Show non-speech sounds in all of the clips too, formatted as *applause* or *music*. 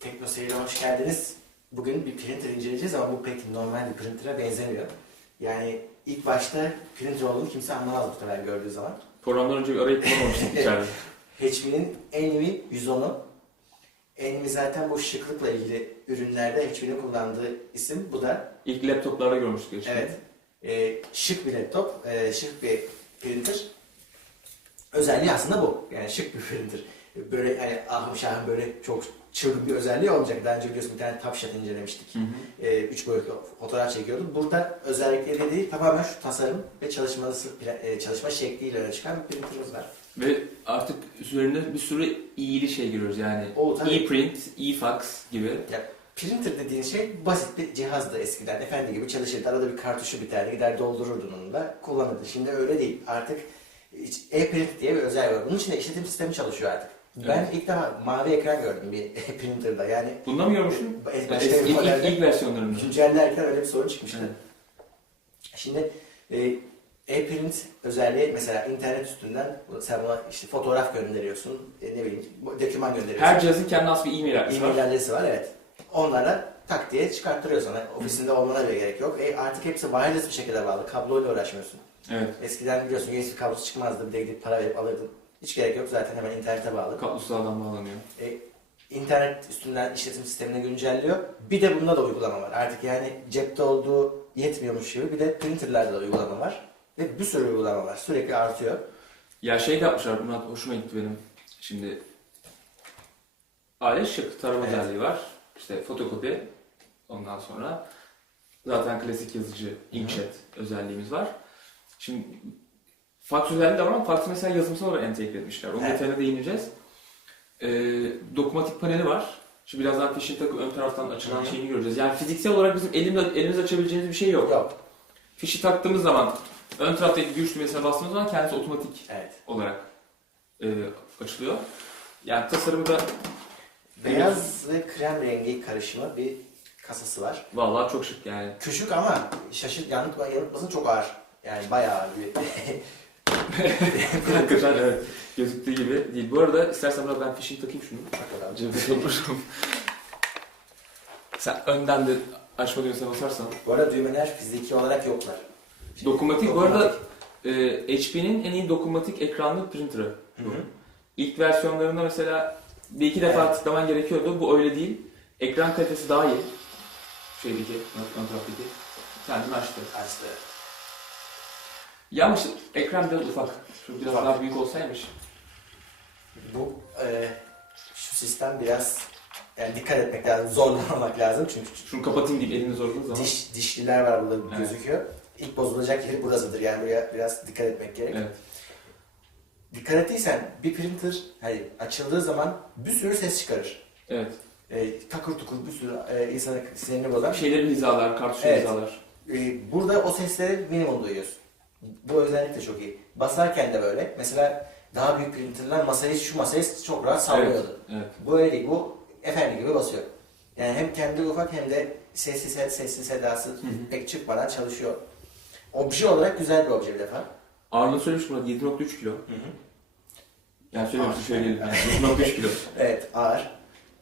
Tekno Seyir'e hoş geldiniz. Bugün bir printer inceleyeceğiz ama bu pek normal bir printer'a benzemiyor. Yani ilk başta printer olduğunu kimse anlamaz muhtemelen gördüğü zaman. Programdan önce bir arayıp bulamamıştık *laughs* içeride. HP'nin Envy 110'u. Envy zaten bu şıklıkla ilgili ürünlerde HP'nin kullandığı isim. Bu da İlk laptoplarda görmüştük geçen. evet e, şık bir laptop, e, şık bir printer. Özelliği aslında bu. Yani şık bir printer. Böyle hani ahım şahım böyle çok çılgın bir özelliği olmayacak. Daha önce biliyorsun bir tane Shot incelemiştik. Hı hı. e, üç boyutlu fotoğraf çekiyordum. Burada özellikleri değil, tamamen şu tasarım ve çalışması, e, çalışma şekliyle öne çıkan bir printerımız var. Ve artık üzerinde bir sürü iyili şey görüyoruz yani. O tabii. E-print, e-fax gibi. Ya, printer dediğin şey basit bir cihazdı eskiden. Efendi gibi çalışırdı. Arada bir kartuşu biterdi. Gider doldururdun onu da kullanırdı. Şimdi öyle değil. Artık e-print diye bir özellik var. Bunun içinde işletim sistemi çalışıyor artık. Ben Evet. ilk defa mavi ekran gördüm bir *laughs* printerda. Yani Bundan mı görmüştün? Başka Eski, bir ilk, modelde- ilk, versiyonlarında. güncellerken öyle bir sorun çıkmıştı. Evet. Şimdi e, e-print özelliği mesela internet üstünden sen buna işte fotoğraf gönderiyorsun, e, ne bileyim bu- doküman gönderiyorsun. Her cihazın kendine has bir e-mail adresi e-mail var. adresi var evet. Onlara tak diye çıkarttırıyor sana. Ofisinde olmana bile gerek yok. E, artık hepsi wireless bir şekilde bağlı. Kabloyla uğraşmıyorsun. Evet. Eskiden biliyorsun USB kablosu çıkmazdı. Bir de gidip para verip alırdın. Hiç gerek yok. Zaten hemen internete bağlı. Kablosu sağdan bağlanıyor. E, internet üstünden işletim sistemine güncelliyor. Bir de bunda da uygulama var. Artık yani cepte olduğu yetmiyormuş gibi bir de printerlerde de uygulama var. Ve bir sürü uygulama var. Sürekli artıyor. Ya şey de yapmışlar, Murat hoşuma gitti benim. Şimdi alet şık, tarama Evet. özelliği var. İşte fotokopi, ondan sonra zaten klasik yazıcı, inkjet özelliğimiz var. Şimdi fax özelliği de var ama fax'ı mesela yazımsal olarak entegre etmişler. Onun Evet. detayına değineceğiz. Ee, dokunmatik paneli var. Şimdi birazdan fişi takıp ön taraftan açılan Hı hı. şeyini göreceğiz. Yani fiziksel olarak bizim elimle, elimiz açabileceğimiz bir şey yok. Yok. Fişi taktığımız zaman ön taraftaki güç düğmesine bastığımız zaman kendisi otomatik Evet. olarak e, açılıyor. Yani tasarımı da Beyaz ve krem rengi karışımı bir kasası var. vallahi çok şık yani. Küçük ama şaşırt yanıt yanıtmasın çok ağır. Yani bayağı ağır bir. *laughs* *laughs* Hakikaten evet. Gözüktüğü gibi değil. Bu arada istersen biraz ben fişini takayım şunu. Hakikaten. Dokunurum. *laughs* Sen önden de açma düğmesine basarsan. Bu arada düğmeler fiziki olarak yoklar. Dokunmatik bu arada Dokunmatik. e, HP'nin en iyi dokunmatik ekranlı printer'ı. Hı hı. İlk versiyonlarında mesela bir iki defa Evet. tıklaman gerekiyordu. Bu öyle değil. Ekran kalitesi daha iyi. Şeydeki, ön taraftaki. Kendini açtı. Açtı. Ya ama işte ekran biraz ufak. Şu biraz daha büyük olsaymış. Bu e, şu sistem biraz yani dikkat etmek lazım, zorlamamak lazım çünkü Şunu kapatayım deyip elini zorladığın zaman. diş dişliler var burada Evet. gözüküyor. İlk bozulacak yeri burasıdır yani buraya biraz dikkat etmek gerek. Evet. Dikkat ettiysen bir printer hani açıldığı zaman bir sürü ses çıkarır. Evet. E, takır tukur bir sürü e, insanın sinirini bozan. Şeyleri hizalar, kartuşu Evet. hizalar. E, burada o sesleri minimum duyuyorsun. Bu özellik de çok iyi. Basarken de böyle. Mesela daha büyük printerler masayı şu masayı çok rahat sallıyordu. Evet. Bu öyle değil. Bu efendi gibi basıyor. Yani hem kendi ufak hem de sessiz sessiz sedası hı. pek çıkmadan çalışıyor. Obje olarak güzel bir obje bir defa. Ağırlığını söylemiş Murat 7.3 kilo. Yani söylemiştim söyleyelim. Yani 7.3 kilo. *laughs* Evet ağır.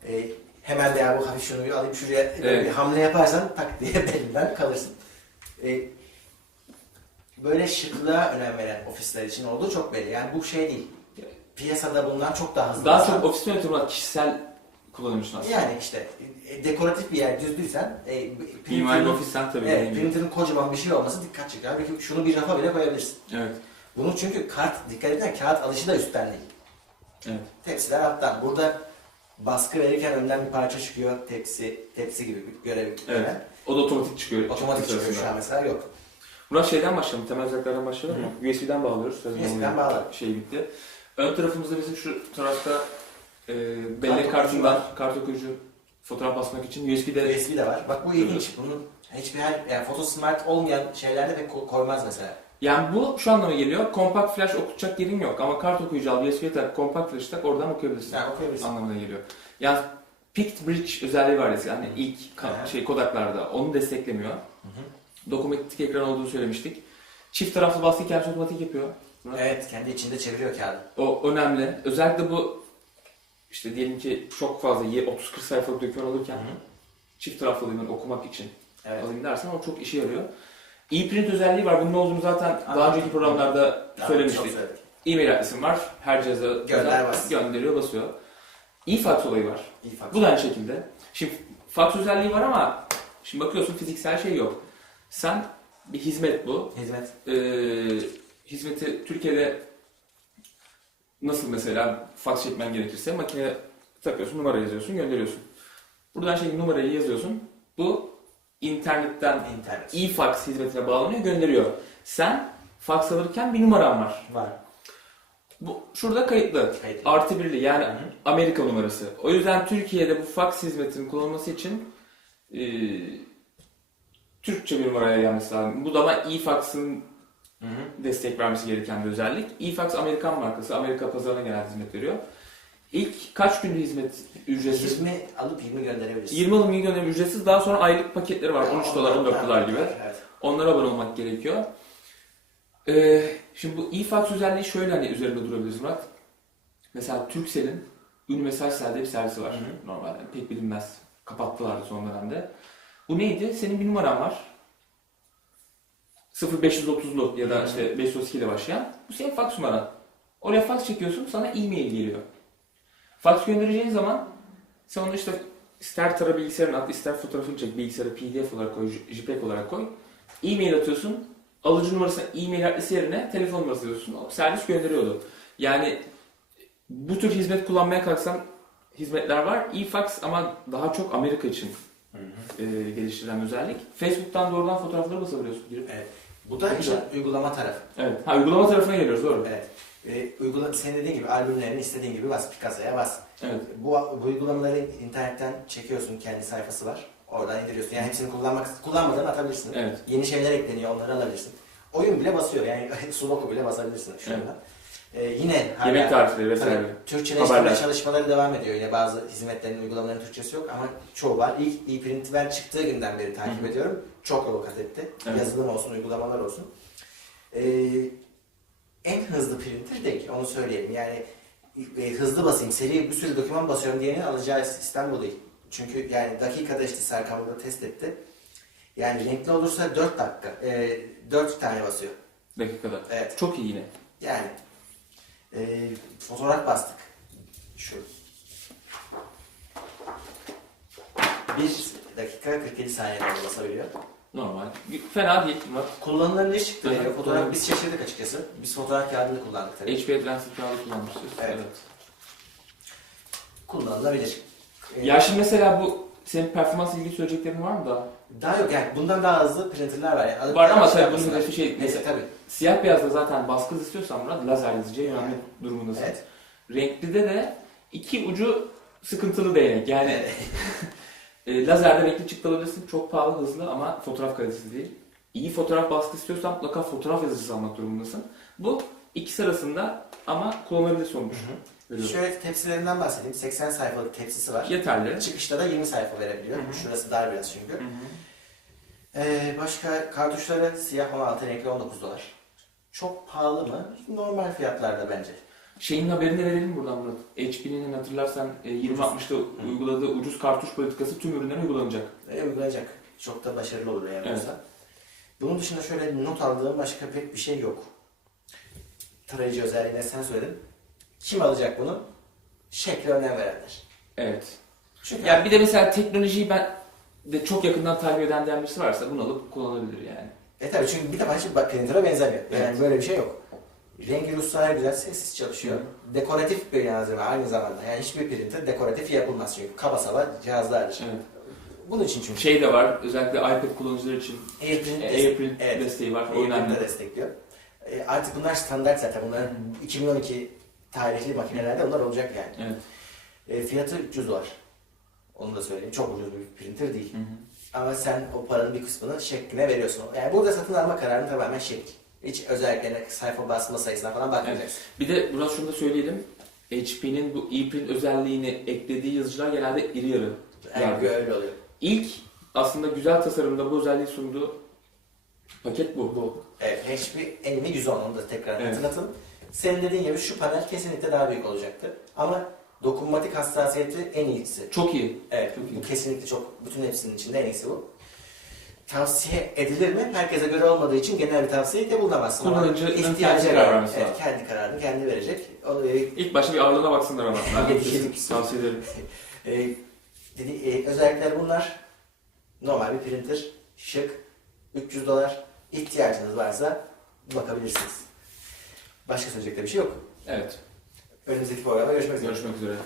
Ee, hemen de ya bu hafif şunu alayım şuraya Evet. bir hamle yaparsan tak diye *laughs* belinden kalırsın. Ee, böyle şıklığa önem veren ofisler için olduğu çok belli. Yani bu şey değil. Piyasada bundan çok daha hızlı. Daha çok ofis yönetimi olarak kişisel kullanım için aslında. Yani işte e, dekoratif bir yer düzdüysen e, Mimari printer'ın- ofisten tabii. Evet, gibi. printer'ın kocaman bir şey olması dikkat çeker. Belki şunu bir rafa bile koyabilirsin. Evet. Bunu çünkü kart, dikkat edin kağıt alışı da üstten değil. Evet. Tepsiler alttan. Burada baskı verirken önden bir parça çıkıyor. Tepsi, tepsi gibi bir görev Evet. gören. O da otomatik çıkıyor. Otomatik çıkıyor şu an mesela yok. Murat şeyden başlayalım, temel özelliklerden başlayalım mı? USB'den bağlıyoruz. USB'den olmayan bağlar. Şey bitti. Ön tarafımızda bizim şu tarafta e, bellek okuyucu kartından, var. kart okuyucu fotoğraf basmak için USB'de USB de var. Bak bu ilginç. Bunun hiçbir her, yani photosmart olmayan şeylerde pek ko- koymaz mesela. Yani bu şu anlama geliyor. Kompakt flash okutacak yerin yok ama kart okuyucu al, USB'ye tak, kompakt flash tak oradan okuyabilirsin. Yani okuyabilirsin. Anlamına geliyor. Yani Pict Bridge özelliği var ya yani ilk ka- Aha. şey Kodak'larda onu desteklemiyor. Dokunmatik ekran olduğunu söylemiştik. Çift taraflı baskı kendisi otomatik yapıyor. Evet kendi içinde çeviriyor kağıdı. O önemli. Özellikle bu işte diyelim ki çok fazla ye- 30-40 sayfalık doküman alırken Hı hı. çift taraflı ben okumak için Evet. alayım dersen o çok işe yarıyor. E-print özelliği var. Bunun olduğunu zaten daha Anladım. önceki programlarda çok söylemiştik. E-mail adresim var. Her cihaza Gönder bas. gönderiyor, basıyor. E-fax olayı var. Fark. Bu da aynı şekilde. Şimdi fax özelliği var ama şimdi bakıyorsun fiziksel şey yok. Sen bir hizmet bu. Hizmet. Ee, hizmeti Türkiye'de nasıl mesela fax çekmen gerekirse makineye takıyorsun, numara yazıyorsun, gönderiyorsun. Buradan şey numarayı yazıyorsun. Bu internetten İnternet. e-fax hizmetine bağlanıyor, gönderiyor. Sen fax alırken bir numaran var. Var. Bu şurada kayıtlı. Kayıt. Artı birli yani hı. Amerika numarası. O yüzden Türkiye'de bu fax hizmetinin kullanılması için e, Türkçe bir numaraya gelmesi lazım. Bu da ama e-fax'ın destek vermesi gereken bir özellik. e-fax Amerikan markası. Amerika pazarına gelen hizmet veriyor. İlk kaç günde hizmet ücretsiz? 20 alıp 20 gönderebilirsin. 20 alım gönderim ücretsiz. Daha sonra aylık paketleri var. 13 dolar, 14 dolar gibi. Evet. Onlara abone olmak gerekiyor. Ee, şimdi bu e-fax özelliği şöyle hani üzerinde durabiliriz Murat. Mesela Turkcell'in Universalcell'de bir servisi var. Hı hı. Normalde pek bilinmez. Kapattılar son dönemde. Bu neydi? Senin bir numaran var. 0530'lu ya da işte 532 ile başlayan. Bu senin fax numaran. Oraya fax çekiyorsun sana e-mail geliyor. Fax göndereceğin zaman sen onu işte ister tara bilgisayarına at, ister fotoğrafını çek, bilgisayara pdf olarak koy, JPEG olarak koy. E-mail atıyorsun. Alıcı numarasına e-mail adresi yerine telefon numarası yazıyorsun. O servis gönderiyordu. Yani bu tür hizmet kullanmaya kalksan hizmetler var. E-fax ama daha çok Amerika için. E, geliştirilen özellik. Facebook'tan doğrudan fotoğrafları basabiliyorsun girip. Evet. Bu da işin uygulama tarafı. Evet. Ha uygulama tarafına geliyoruz doğru. Evet. Ee, uygula, senin dediğin gibi albümlerini istediğin gibi bas, Picasso'ya bas. Evet. Bu, bu uygulamaları internetten çekiyorsun, kendi sayfası var. Oradan indiriyorsun. Yani hepsini kullanmak, kullanmadan atabilirsin. Evet. Yeni şeyler ekleniyor, onları alabilirsin. Oyun bile basıyor, yani *laughs* Sudoku bile basabilirsin şu Evet. Ee, yine hala Yemek tarifleri vesaire. Türkçeleştirme çalışmaları devam ediyor. Yine bazı hizmetlerin, uygulamaların Türkçesi yok ama çoğu var. İlk e-print'i ben çıktığı günden beri takip Hı ediyorum. Çok yol kat etti. Evet. Yazılım olsun, uygulamalar olsun. Ee, en hızlı printer değil, onu söyleyelim. Yani e, hızlı basayım, seri bir sürü doküman basıyorum diyenin alacağı sistem bu değil. Çünkü yani dakikada işte Serkan burada test etti. Yani renkli olursa 4 dakika, e, 4 tane basıyor. Dakikada. Evet. Çok iyi yine. Yani e, fotoğraf bastık. Şu. 1 dakika 47 saniyede basabiliyor. Normal. Fena değil. Kullanılabilir çıktı. Aha, veriyor. Fotoğraf biz şaşırdık açıkçası. Biz fotoğraf kağıdını kullandık tabii. HP Advanced kağıdı kullanmışız. Evet. Kullanılabilir. E, Ya şimdi mesela bu senin performans ilgili söyleyeceklerin var mı daha? Daha yok yani bundan daha hızlı printerler var. Yani Var ama tabii bunun hedefi şey Neyse tabii. Siyah beyazda zaten baskı istiyorsan Murat lazer yazıcıya yönelmek durumundasın. Evet. Renklide de iki ucu sıkıntılı değnek. Yani Evet. *laughs* e, lazerde renkli çıktı alabilirsin. Çok pahalı, hızlı ama fotoğraf kalitesi değil. İyi fotoğraf baskı istiyorsan mutlaka fotoğraf yazıcısı almak durumundasın. Bu ikisi arasında ama kullanılabilir sonuç. Şöyle tepsilerinden bahsedeyim. 80 sayfalık tepsisi var. Yeterli. Çıkışta da 20 sayfa verebiliyor. Hı hı. Şurası dar biraz çünkü. Hı hı. Ee, başka kartuşları siyah 16 renkli 19 dolar. Çok pahalı mı? Normal fiyatlarda bence. Şeyin haberini verelim buradan Murat. HP'nin hatırlarsan e, 2060'da uyguladığı ucuz kartuş politikası tüm ürünlere uygulanacak. Ve uygulayacak. Çok da başarılı olur eğer Evet. olsa. Bunun dışında şöyle not aldığım başka pek bir şey yok. Tarayıcı özelliğine sen söyledin. Kim alacak bunu? Şekle önem verenler. Evet. Çünkü Ya bir de mesela teknolojiyi ben de çok yakından takip eden diyen birisi varsa bunu alıp kullanabilir yani. E tabii çünkü bir defa şimdi bak printer'a benzemiyor. Yani Evet. böyle bir şey yok. Rengi ruhsar güzel, sessiz çalışıyor. Dekoratif bir malzeme aynı zamanda. Yani hiçbir printer dekoratif yapılmaz çünkü kaba saba cihazlardır. Evet. Bunun için çünkü Şey de var özellikle iPad kullanıcıları için AirPrint, e, des- AirPrint evet. desteği var. O önemli. de destekliyor. E, artık bunlar standart zaten. Bunların 2012 tarihli makinelerde onlar olacak yani. Evet. E, fiyatı 300 dolar. Onu da söyleyeyim. Çok ucuz bir printer değil. Hı hı. Ama sen o paranın bir kısmını şekline veriyorsun. Yani burada satın alma kararını tamamen şekil. Hiç özelliklerine, sayfa basma sayısına falan bakmayacaksın. Bir de Murat şunu da söyleyelim. HP'nin bu e-print özelliğini eklediği yazıcılar genelde iri yarı. Yani öyle oluyor. ilk aslında güzel tasarımda bu özelliği sunduğu paket bu. Bu. Evet, HP Envy 110 onu da tekrar Evet. hatırlatalım. Senin dediğin gibi şu panel kesinlikle daha büyük olacaktı. Ama Dokunmatik hassasiyeti en iyisi. Çok iyi. Evet, Çok iyi. bu kesinlikle çok, bütün hepsinin içinde en iyisi bu. Tavsiye edilir mi? Herkese göre olmadığı için genel bir tavsiye. Ama Kullanıcının ihtiyacı kendi karar vermesi evet, kendi kararını kendi verecek. Onu, e, İlk başta bir ağırlığına baksınlar ama. *laughs* Ben kesin tavsiye ederim. *laughs* e, dedi, e, özellikler bunlar. Normal bir printer, şık, 300 dolar. İhtiyacınız varsa bakabilirsiniz. Başka söyleyecek de bir şey yok. Evet. Önümüzdeki programda görüşmek üzere. Görüşmek üzere.